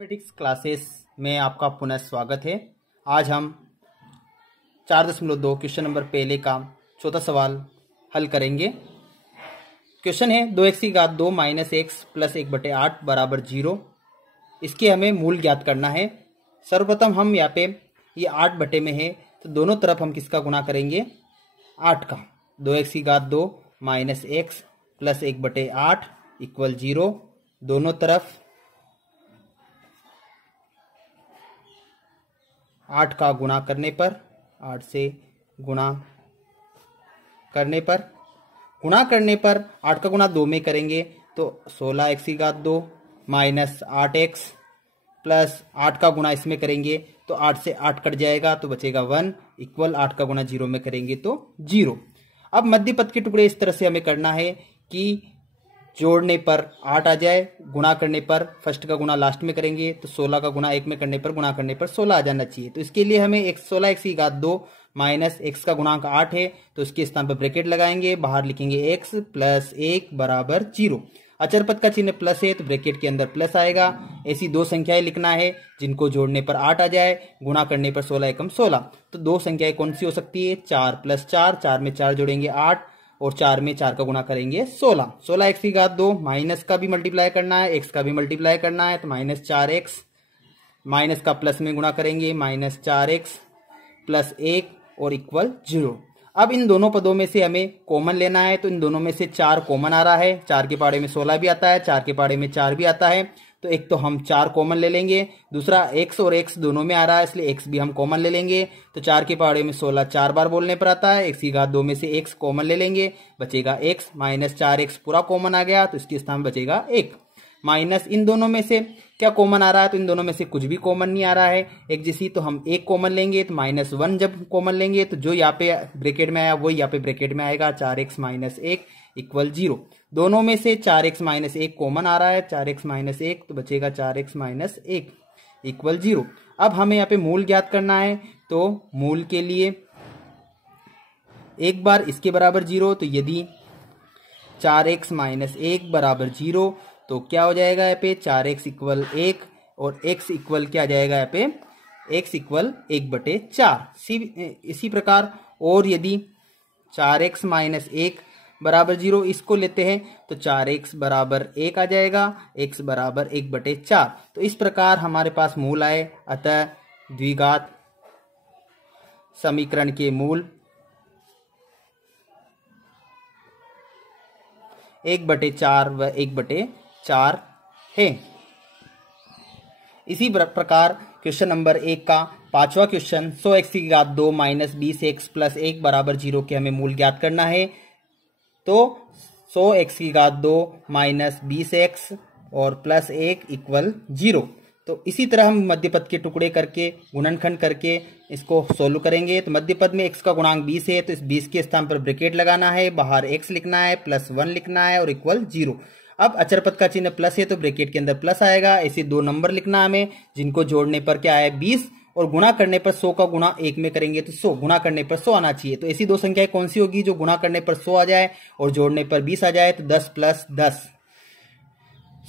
Mathematics classes में आपका पुनः स्वागत है। आज हम 4.2 क्वेश्चन नंबर पहले का चौथा सवाल हल करेंगे। क्वेश्चन है 2x की घात 2 माइनस एक्स प्लस 1/8 बराबर 0। इसके हमें मूल ज्ञात करना है। सर्वप्रथम हम यहाँ पे ये 8 बटे में है तो दोनों तरफ हम किसका गुणा करेंगे, 8 का। 2x की घात 2 माइनस एक्स प्लस 1/8 इक्वल 0। दोनों तरफ 8 का गुणा करने पर, 8 से गुणा करने पर 8 का गुणा 2 में करेंगे तो 16x की घात 2 माइनस 8x प्लस 8 का गुणा इसमें करेंगे तो 8 से 8 कट जाएगा तो बचेगा 1 इक्वल 8 का गुणा 0 में करेंगे तो 0। अब मध्य पद के टुकड़े इस तरह से हमें करना है कि जोड़ने पर 8 आ जाए, गुणा करने पर फर्स्ट का गुणा लास्ट में करेंगे तो 16 का गुणा 1 में करने पर गुणा करने पर 16 आ जाना चाहिए। तो इसके लिए हमें 16x की घात 2 माइनस x का गुणांक 8 है तो इसके स्थान पर ब्रैकेट लगाएंगे, बाहर लिखेंगे x प्लस 1 बराबर 0। अचर पद का चिन्ह प्लस है तो ब्रैकेट के अंदर प्लस आएगा। ऐसी दो संख्याएं लिखना है जिनको जोड़ने पर 8 आ जाए, गुणा करने पर 16 एकम 16। तो दो संख्याएं कौन सी हो सकती है, 4 प्लस 4, 4 में 4 जोड़ेंगे 8 और 4 में 4 का गुणा करेंगे 16। 16x की घात 2 माइनस का भी मल्टीप्लाई करना है, x का भी मल्टीप्लाई करना है तो माइनस 4x, माइनस का प्लस में गुणा करेंगे माइनस 4x प्लस 1 और इक्वल 0। अब इन दोनों पदों में से हमें कॉमन लेना है तो इन दोनों में से 4 कॉमन आ रहा है। 4 के पहाड़े में 16 भी आता है, 4 के पहाड़े में 4 भी आता है तो एक तो हम 4 कॉमन ले लेंगे, दूसरा x और x दोनों में आ रहा है इसलिए x भी हम कॉमन ले लेंगे। तो 4 के पहाड़े में 16 4 बार बोलने पर आता है, x की घात 2 में से x कॉमन ले लेंगे, बचेगा x माइनस 4x पूरा कॉमन आ गया तो इसके स्थान बचेगा 1 माइनस इन दोनों में से क्या कॉमन आ रहा है, तो इन दोनों में से कुछ भी कॉमन नहीं आ रहा है एक जैसी, तो हम 1 कॉमन लेंगे तो माइनस 1 जब कॉमन लेंगे तो जो यहाँ पे ब्रैकेट में आया वो यहाँ पे ब्रैकेट में आएगा, 4x माइनस 1 इक्वल 0। दोनों में से 4x माइनस 1 कॉमन आ रहा है, 4x माइनस 1 तो बचेगा 4x माइनस 1 इक्वल 0। अब हमें यहाँ पे मूल ज्ञात करना है तो मूल के लिए एक बार इसके बराबर 0, तो यदि 4x माइनस 1 बराबर 0 तो क्या हो जाएगा यहाँ पे 4x इक्वल 1 और x इक्वल क्या आ जाएगा यहाँ पे, x इक्वल 1/4। इसी प्रकार और यदि 4x माइनस 1 बराबर 0 इसको लेते हैं तो 4x बराबर 1 आ जाएगा, x बराबर 1/4। तो इस प्रकार हमारे पास मूल आए। अतः द्विघात समीकरण के मूल 1/4 व 1/4 है। इसी प्रकार क्वेश्चन नंबर 1 का पांचवा क्वेश्चन 100x की घात 2 माइनस 20x प्लस 1 बराबर 0 के हमें मूल ज्ञात करना है। तो 100x की घात 2 माइनस 20x और प्लस 1 इक्वल 0। तो इसी तरह हम मध्य पद के टुकड़े करके गुणनखंड करके इसको सोल्व करेंगे। तो मध्य पद में x का गुणांक 20 है तो इस 20 के स्थान पर ब्रैकेट लगाना है, बाहर x लिखना है, प्लस 1 लिखना है और इक्वल 0। अब अचर पद का चिन्ह प्लस है तो ब्रैकेट के अंदर प्लस आएगा। ऐसे दो नंबर लिखना हमें जिनको जोड़ने पर क्या है 20 और गुणा करने पर 100 का गुणा 1 में करेंगे तो 100, गुणा करने पर 100 आना चाहिए। तो ऐसी दो संख्याएं कौन सी होगी जो गुणा करने पर 100 आ जाए और जोड़ने पर 20 आ जाए, तो 10 प्लस 10।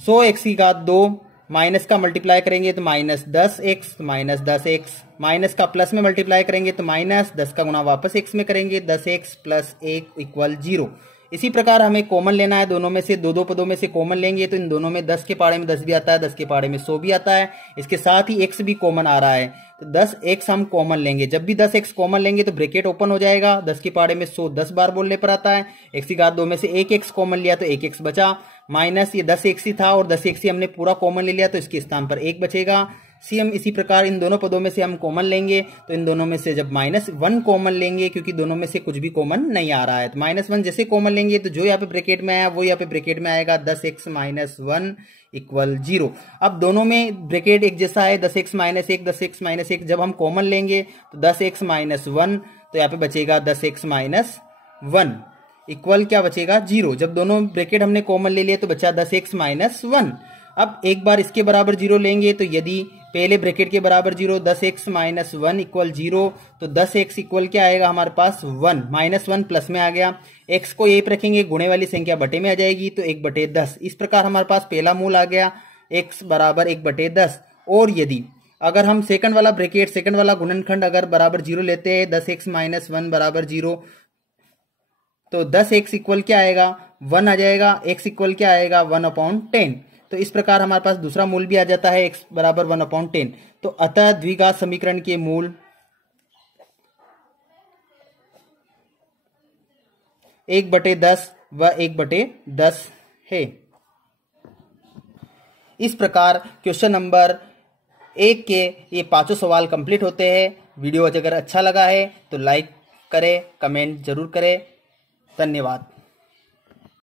100x की घात 2 माइनस का मल्टीप्लाई करेंगे तो minus 10x minus 10x, minus का प्लस में मल्टीप्लाई करेंगे तो माइनस 10 का गुणा वापस x में करेंगे 10x प्लस 1 इक्वल 0। इसी प्रकार हमें कॉमन लेना है, दोनों में से दो पदों में से कॉमन लेंगे तो इन दोनों में 10 के पहाड़े में 10 भी आता है, 10 के पहाड़े में 100 भी आता है। इसके साथ ही x भी कॉमन आ रहा है तो 10x हम कॉमन लेंगे। जब भी 10x कॉमन लेंगे तो ब्रैकेट ओपन हो जाएगा, 10 के पहाड़े में 100 10 बार बोलने पर आता है। x की घात 2 में से 1x कॉमन लिया तो 1x बचा, माइनस ये 10x ही था और 10x ही हमने पूरा कॉमन ले लिया तो इसके स्थान पर 1 बचेगा। हम इसी प्रकार इन दोनों पदों में से हम कॉमन लेंगे तो इन दोनों में से जब माइनस 1 कॉमन लेंगे, क्योंकि दोनों में से कुछ भी कॉमन नहीं आ रहा है, तो माइनस 1 जैसे कॉमन लेंगे तो जो यहाँ पे ब्रैकेट में आया वो यहाँ पे ब्रैकेट में आएगा, 10x माइनस 1 इक्वल 0। अब दोनों में ब्रैकेट एक जैसा है, 10x माइनस 1 10x माइनस 1 जब हम कॉमन लेंगे तो 10x माइनस 1 तो यहाँ पे बचेगा 10x माइनस 1 इक्वल क्या बचेगा 0। जब दोनों ब्रैकेट हमने कॉमन ले लिए तो बचा 10x माइनस 1। अब एक बार इसके बराबर 0 लेंगे तो यदि पहले ब्रैकेट के बराबर 0 10x माइनस 1 इक्वल 0 तो 10x इक्वल क्या आएगा हमारे पास 1, माइनस 1 प्लस में आ गया। x को ये रखेंगे, गुणे वाली संख्या बटे में आ जाएगी तो 1/10। इस प्रकार हमारे पास पहला मूल आ गया x बराबर 1/10 और यदि अगर हम सेकंड वाला ब्रैकेट, सेकंड वाला गुणनखंड अगर बराबर 0 लेते हैं, 10x माइनस 1 बराबर 0, तो 10x इक्वल क्या आएगा, 1 आ जाएगा, x इक्वल क्या आएगा, 1/10। तो इस प्रकार हमारे पास दूसरा मूल भी आ जाता है, x बराबर 1/10। तो अतः द्विघात समीकरण के मूल 1/10 व 1/10 है। इस प्रकार क्वेश्चन नंबर 1 के ये 5 सवाल कंप्लीट होते हैं। वीडियो अगर अच्छा लगा है तो लाइक करें, कमेंट जरूर करें। धन्यवाद।